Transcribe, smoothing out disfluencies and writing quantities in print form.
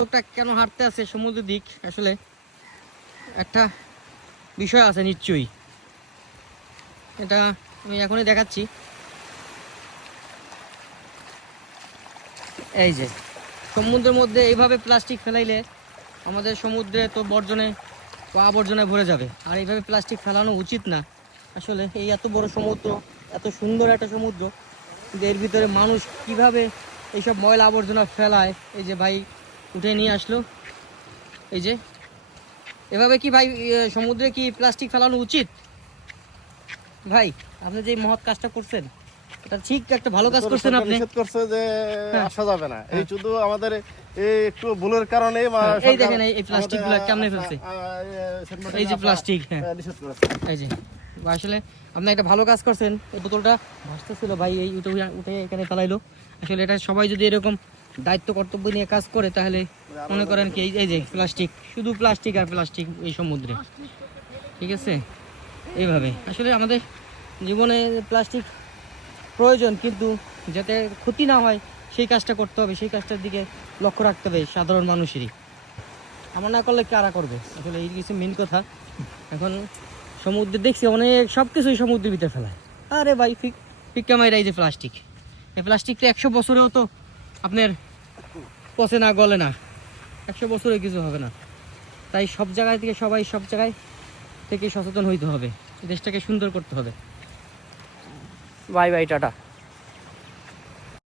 লোকটা কেন হাঁটতে আছে সমুদ্রের দিক, আসলে একটা বিষয় আছে নিশ্চয়ই, এটা আমি এখনই দেখাচ্ছি। এই যে সমুদ্রের মধ্যে এইভাবে প্লাস্টিক ফেলাইলে আমাদের সমুদ্রে তো বর্জনে বা আবর্জনায় ভরে যাবে, আর এইভাবে প্লাস্টিক ফেলানো উচিত না। আসলে এই এত বড় সমুদ্র, এত সুন্দর একটা সমুদ্র, কিন্তু এর ভিতরে মানুষ কিভাবে এইসব ময়লা আবর্জনা ফেলায়। এই যে ভাই উঠে নিয়ে আসলো, এই যে এভাবে কি ভাই সমুদ্রে কি প্লাস্টিক ফেলানো উচিত? ভাই আপনি যে মহৎ কাজটা করছেন, এটা ঠিক একটা ভালো কাজ করছেন আপনি। নিষেধ করছে যে হ্যাঁ। আসা যাবে না, এই শুধু আমাদের এই একটু ভুলের কারণে এই দেখেন এই প্লাস্টিক গুলো কেমনে ফেলছে, এই যে প্লাস্টিক, হ্যাঁ নিষেধ করেছে। এই যে আসলে আপনি একটা ভালো কাজ করছেন। এই বোতলটা ভাসতেছিল ভাই, এই উঠে উঠে এখানে ফেলাইলো। আসলে এটা সবাই যদি এরকম দায়িত্ব কর্তব্য নিয়ে কাজ করে, তাহলে মনে করেন কি এই যে প্লাস্টিক, শুধু প্লাস্টিক আর প্লাস্টিক এই সমুদ্রে, ঠিক আছে। এইভাবে আসলে আমাদের জীবনে প্লাস্টিক প্রয়োজন, কিন্তু যাতে ক্ষতি না হয় সেই কাজটা করতে হবে, সেই কাজটার দিকে লক্ষ্য রাখতে হবে সাধারণ মানুষেরই। আমার না করলে কারা করবে? আসলে এই কিছু মেন কথা। এখন সমুদ্রে দেখছি অনেক সব কিছুই সমুদ্রের ভিতরে ফেলায়। আরে ভাই ফিক্কা মাইরা এই যে প্লাস্টিক, এই প্লাস্টিকটা 100 বছরেও তো আপনার পচে না, গলে না, 100 বছরে কিছু হবে না। তাই সব জায়গায় থেকে সবাই সব জায়গায় থেকে সচেতন হইতে হবে, দেশটাকে সুন্দর করতে হবে। Bye bye, tata.